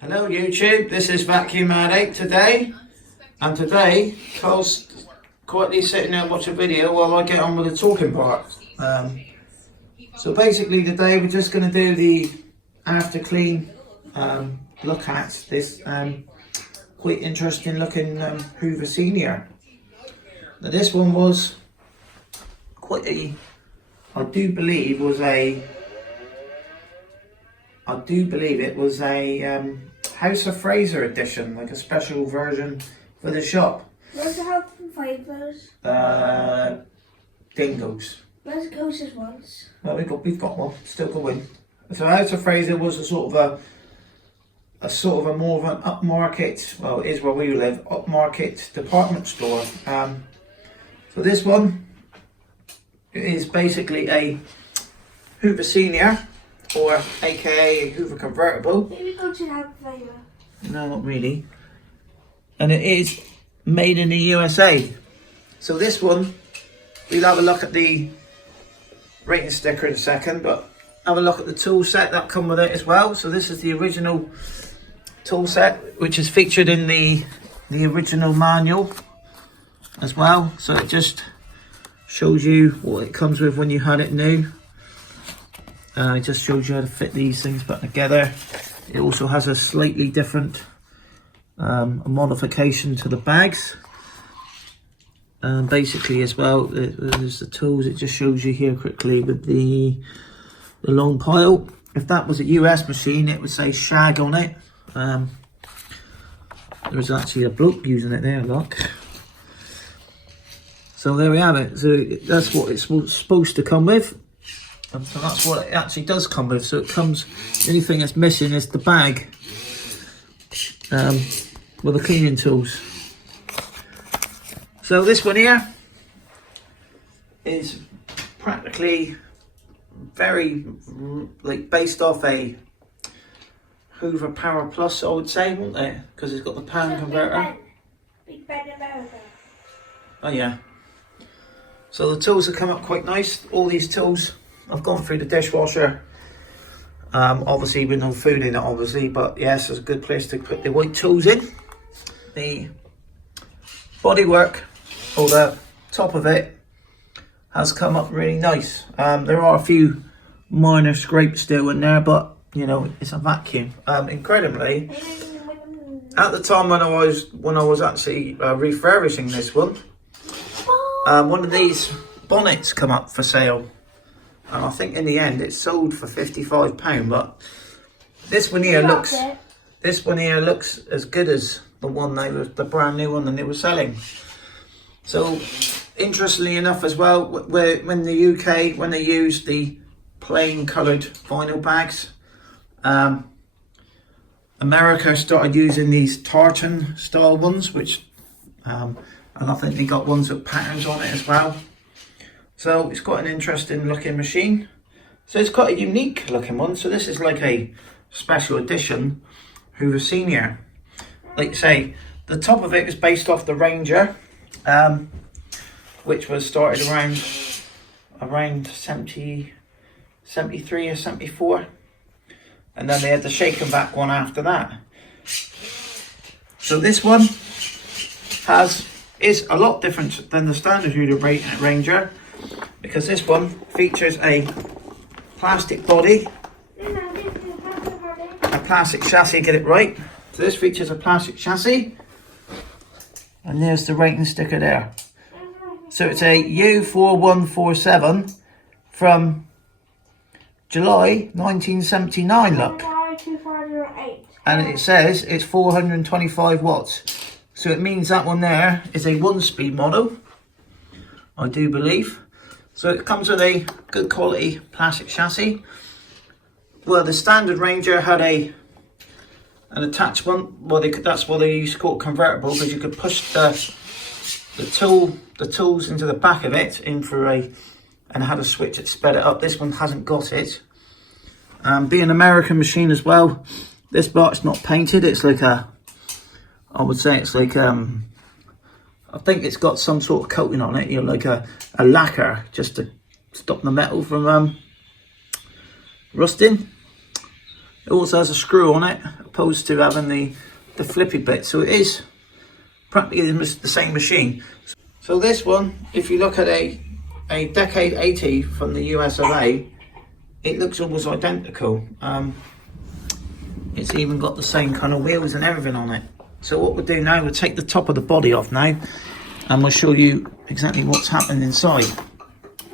Hello YouTube, this is Vacuum Man 8 today, and today Carl's quietly sitting there and watching a video while I get on with the talking part. So basically today we're just going to do the after clean look at this quite interesting looking Hoover Senior. Now this one was quite a, I do believe it was a House of Fraser edition, like a special version for the shop. Where's the help from fibers? Dingoes. Where's the closest ones? Well, we've got one still going. So House of Fraser was a sort of a more of an upmarket. Well, it is where we live, upmarket department store. So this one is basically a Hoover Senior, or aka Hoover convertible. Maybe go to help fiber. No, not really. And it is made in the USA. So this one, we'll have a look at the rating sticker in a second, but have a look at the tool set that come with it as well. So this is the original tool set, which is featured in the original manual as well. So it just shows you what it comes with when you had it new. It just shows you how to fit these things back together. It also has a slightly different modification to the bags. Basically as well, there's the tools. It just shows you here quickly with the long pile. If that was a US machine, it would say shag on it. There's actually a bloke using it there, look. So there we have it. So that's what it's supposed to come with. And so that's what it actually does come with. So it comes, the only thing that's missing is the bag with the cleaning tools. So this one here is practically very like based off a Hoover Power Plus, I would say, wouldn't it? Because it's got the pan converter. Big Ben America. Oh yeah. So the tools have come up quite nice. All these tools I've gone through the dishwasher, obviously with no food in it obviously, but yes, it's a good place to put the white tools in. The bodywork, or the top of it, has come up really nice. There are a few minor scrapes still in there, but you know, it's a vacuum. Incredibly, at the time when I was actually refurbishing this one of these bonnets come up for sale. And I think in the end it sold for £55, but this one here looks as good as the one the brand new one that they were selling. So interestingly enough as well, when the UK, when they used the plain coloured vinyl bags, America started using these tartan style ones, which and I think they got ones with patterns on it as well. So it's quite an interesting looking machine. So it's quite a unique looking one. So this is like a special edition Hoover Senior. Like I say, the top of it is based off the Ranger, which was started around 73 or 74. And then they had the shaken back one after that. So this one is a lot different than the standard Hoover Ranger, because this one features a plastic body, a plastic chassis, get it right. So this features a plastic chassis, and there's the rating sticker there. So it's a U4147 from July 1979, look. And it says it's 425 watts. So it means that one there is a 1-speed model, I do believe. So it comes with a good quality plastic chassis. Well, the standard Ranger had an attachment. Well, that's what they used to call it, convertible, because you could push the tools into the back of it and had a switch that sped it up. This one hasn't got it. Being an American machine as well, this part's not painted. It's like I would say it's like I think it's got some sort of coating on it, you know, like a lacquer, just to stop the metal from rusting. It also has a screw on it, opposed to having the flippy bit. So it is practically the same machine. So this one, if you look at a Decade 80 from the US of A, it looks almost identical. It's even got the same kind of wheels and everything on it. So what we'll do now, we'll take the top of the body off now, and we'll show you exactly what's happening inside.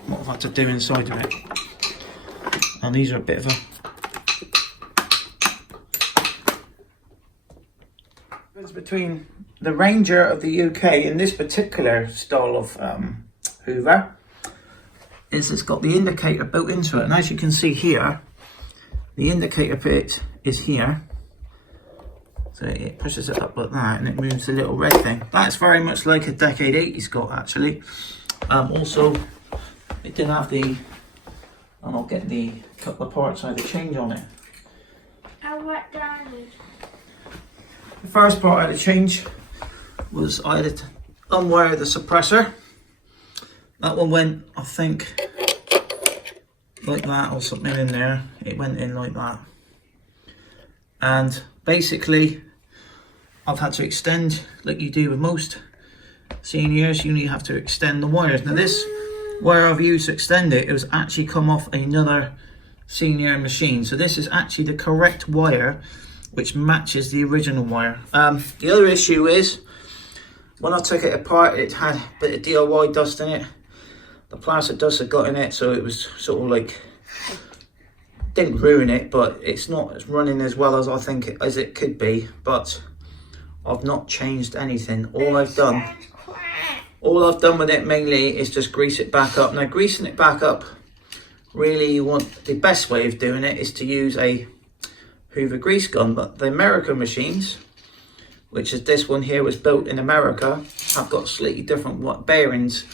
What I've had to do inside of it. And these are a bit of a... between the Ranger of the UK and this particular style of Hoover is it's got the indicator built into it, and as you can see here, the indicator bit is here, so it pushes it up like that and it moves the little red thing. That's very much like a Decade 80's got actually. Also it did have the, and I'll get the couple of parts I had to change on it. And what damage? The first part I had to change was I had to unwire the suppressor. That one went, I think, like that or something in there. It went in like that. And basically, I've had to extend, like you do with most seniors, you have to extend the wires. Now this wire I've used to extend it, it was actually come off another senior machine. So this is actually the correct wire, which matches the original wire. The other issue is, when I took it apart, it had a bit of DIY dust in it. The plastic dust had got in it, so it was sort of like, didn't ruin it, but it's not running as well as I think as it could be. But I've not changed anything. All I've done with it mainly is just grease it back up. Now greasing it back up, really you want, the best way of doing it is to use a Hoover grease gun, but the American machines, which is this one here, was built in America, have got slightly different bearings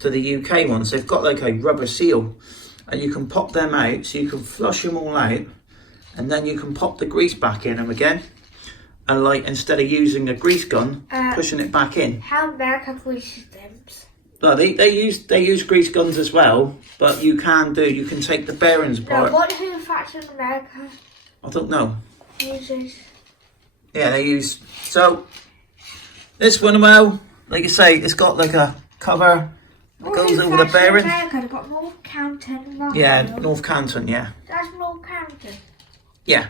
to the UK ones. They've got like a rubber seal, and you can pop them out, so you can flush them all out, and then you can pop the grease back in them again, and like instead of using a grease gun, pushing it back in. How America greases them? No, they use grease guns as well, but you can take the bearings apart. No, what Hoover factory in America I don't know. uses? Yeah, they use, so this one, well, like I say, it's got like a cover that goes over the bearing. America, they've got North Canton. Yeah, North Canton, yeah. That's North Canton. Yeah.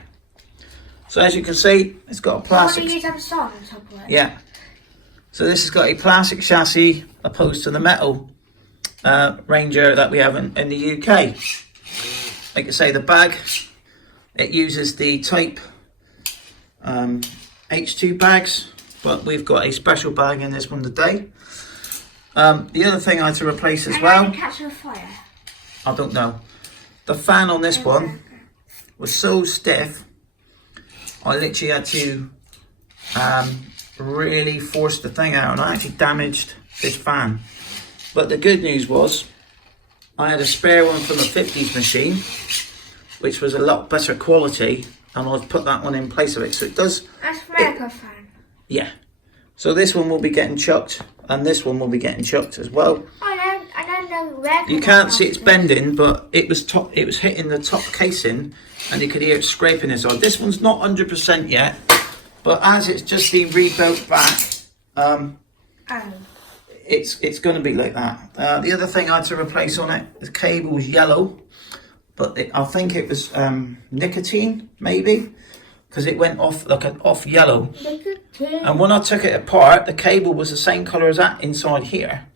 So as you can see, it's got a plastic. Use them salt on top of it. Yeah. So this has got a plastic chassis opposed to the metal Ranger that we have in the UK. Like I say, the bag, it uses the type H2 bags, but we've got a special bag in this one today. The other thing I had to replace as well, catch on fire. I don't know. The fan on this one was so stiff, I literally had to really force the thing out, and I actually damaged this fan. But the good news was, I had a spare one from the 50s machine, which was a lot better quality, and I've put that one in place of it. So it does. That's America fan. Yeah. So this one will be getting chucked, and this one will be getting chucked as well. I don't know where. You can't see it's bending, but it was hitting the top casing, and you could hear it scraping inside. This one's not 100% yet, but as it's just been rebuilt back, it's going to be like that. The other thing I had to replace on it, the cable's yellow, but I think it was nicotine, maybe, because it went off like an off yellow. And when I took it apart, the cable was the same colour as that inside here,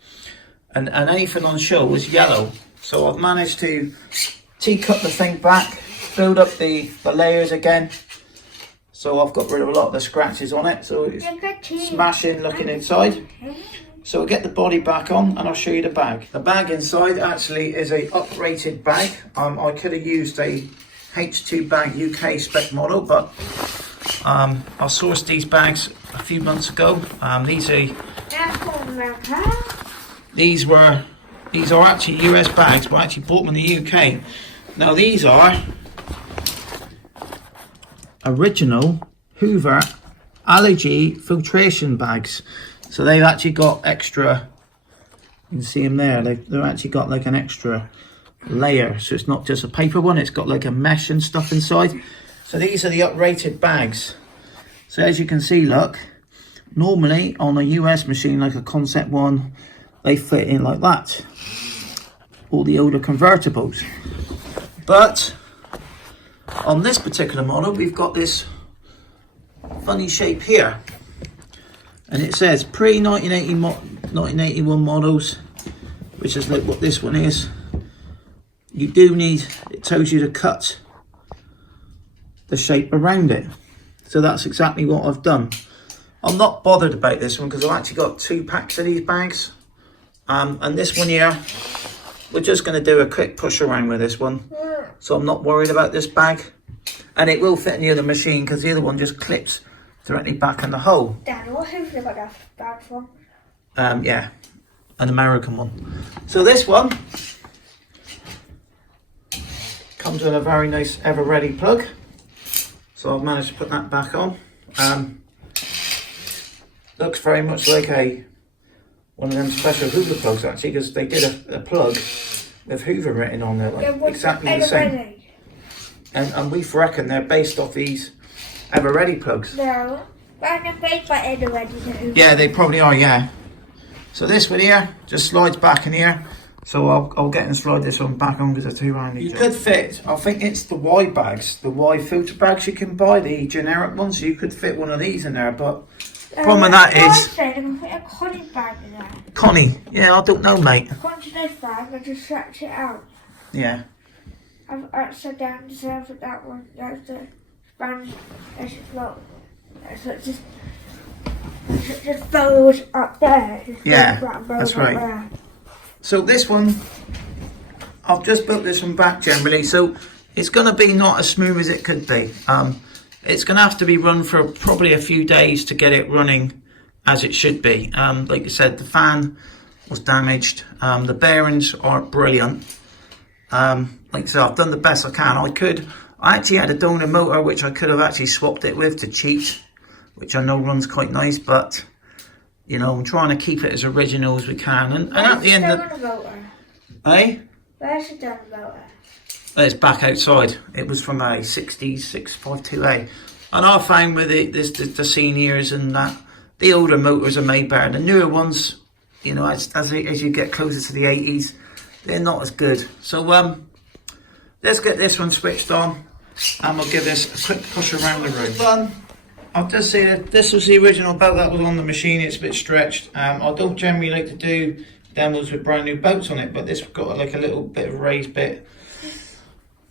and anything on show was yellow. So I've managed to T-cut the thing back, build up the layers again. So I've got rid of a lot of the scratches on it, so it's smashing looking inside. So we'll get the body back on, and I'll show you the bag. The bag inside actually is a uprated bag. I could have used a H2 bag UK spec model, but I sourced these bags a few months ago. These are actually US bags, but I actually bought them in the UK. Now these are original Hoover allergy filtration bags. So they've actually got extra, you can see them there, they've actually got like an extra layer. So it's not just a paper one, it's got like a mesh and stuff inside. So these are the uprated bags. So as you can see, look, normally on a US machine like a Concept 1, they fit in like that, all the older convertibles. But on this particular model, we've got this funny shape here. And it says pre-1981 models, which is like what this one is. You do need, it tells you to cut the shape around it. So that's exactly what I've done. I'm not bothered about this one because I've actually got 2 packs of these bags. And this one here, we're just going to do a quick push around with this one. So I'm not worried about this bag. And it will fit in the other machine because the other one just clips directly back in the hole. Dad, what have you got that bag from? Yeah, an American one. So this one comes with a very nice ever ready plug. So I've managed to put that back on. Looks very much like one of them special Hoover plugs actually, because they did a plug with Hoover written on there, like exactly the same. And we reckon they're based off these ever ready plugs. No, but they're based by ever ready to Hoover. Yeah, they probably are, yeah. So this one here just slides back in here. So I'll get and slide this one back on because they're too handy. You could fit, I think it's the Y bags, the Y filter bags you can buy, the generic ones. You could fit one of these in there, but problem with that is... I can put a Connie bag in there. Connie? Yeah, I don't know, mate. I've gone to this bag and just stretch it out. Yeah. I've upside down to for that one. That's the brand. It's not. So it just folds up there. Yeah, that's right. There. So this one, I've just built this one back generally, so it's going to be not as smooth as it could be. It's going to have to be run for probably a few days to get it running as it should be. Like I said, the fan was damaged. The bearings aren't brilliant. Like I said, I've done the best I can. I actually had a donor motor which I could have actually swapped it with to cheat, which I know runs quite nice, but you know, I'm trying to keep it as original as we can. And at the end of the motor? Eh? Where's the donor motor? It's back outside. It was from a 60s 652A. And I found with it, the seniors and that, the older motors are made better. The newer ones, you know, as you get closer to the 80s, they're not as good. So let's get this one switched on and we'll give this a quick push around the room. Done. I'll just say that this was the original belt that was on the machine. It's a bit stretched. I don't generally like to do demos with brand new belts on it, but this got like a little bit of raised bit,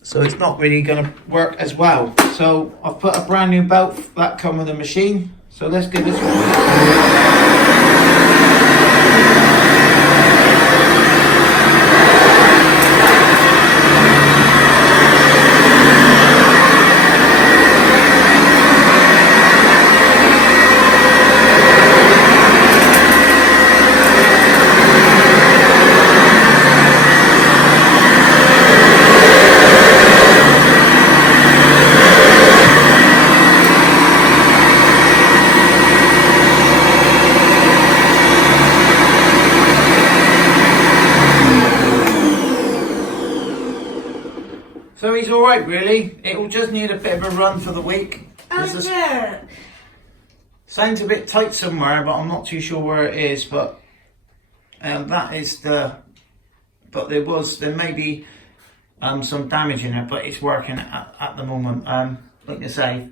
so it's not really going to work as well. So I've put a brand new belt that come with the machine. So let's give this one. So he's alright really. It will just need a bit of a run for the week. Oh, Sounds a bit tight somewhere, but I'm not too sure where it is. But that is the. But there may be some damage in it, but it's working at the moment. Like I say,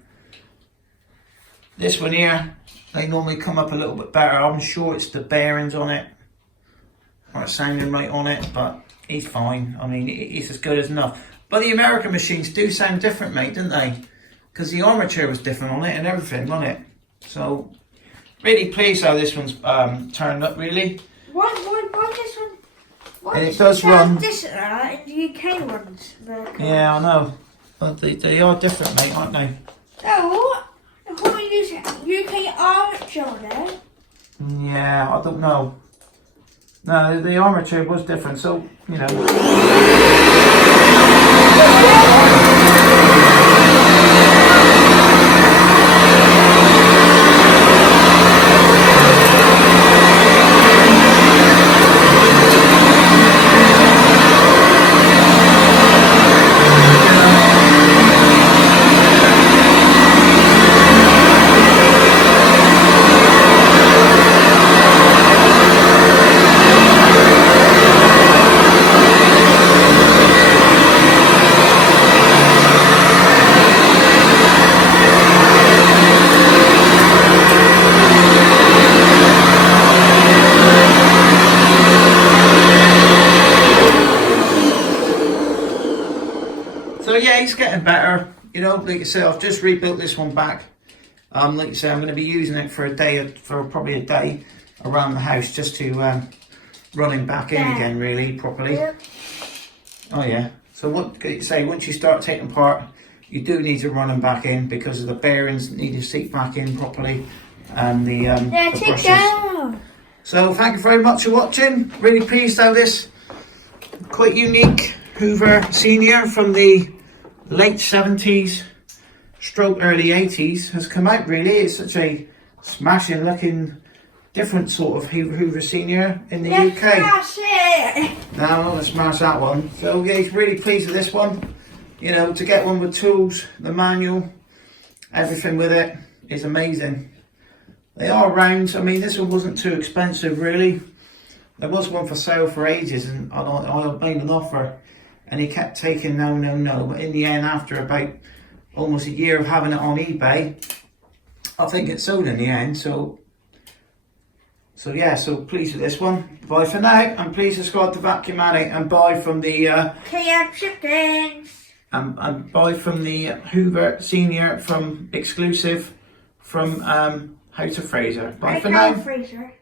this one here, they normally come up a little bit better. I'm sure it's the bearings on it, or it's sounding right on it, but he's fine. I mean, it's as good as enough. But the American machines do sound different, mate, don't they? Because the armature was different on it and everything, wasn't it? So, really pleased how this one's turned up, really. Why this one? Why And it does run. Different in the UK ones. Yeah, I know. But they are different, mate, aren't they? Oh, what are you using? UK armature on it? Yeah, I don't know. No, the armature was different, so, you know. better. You know, like I say, I've just rebuilt this one back. Like I say, I'm going to be using it for a day, for probably a day around the house, just to run him back in again, really, properly. Yeah. Oh yeah. So what can you say? Once you start taking apart, you do need to run them back in because of the bearings that need to seat back in properly, and the brushes. Down. So thank you very much for watching. Really pleased how this quite unique Hoover Senior from the late 70s stroke early 80s has come out. Really, it's such a smashing looking different sort of Hoover Senior in the UK. Smash it. Now let's smash that one. So yeah, he's really pleased with this one. You know, to get one with tools, the manual, everything with it is amazing. They are round. I mean, this one wasn't too expensive really. There was one for sale for ages, and I made an offer, and he kept taking no. But in the end, after about almost a year of having it on eBay, I think it sold in the end. So yeah, so pleased with this one. Bye for now, and please subscribe to Vacuum Addict, and buy from the KM Chickens. and buy from the Hoover Senior from exclusive from How to Fraser. Bye for now. Fraser.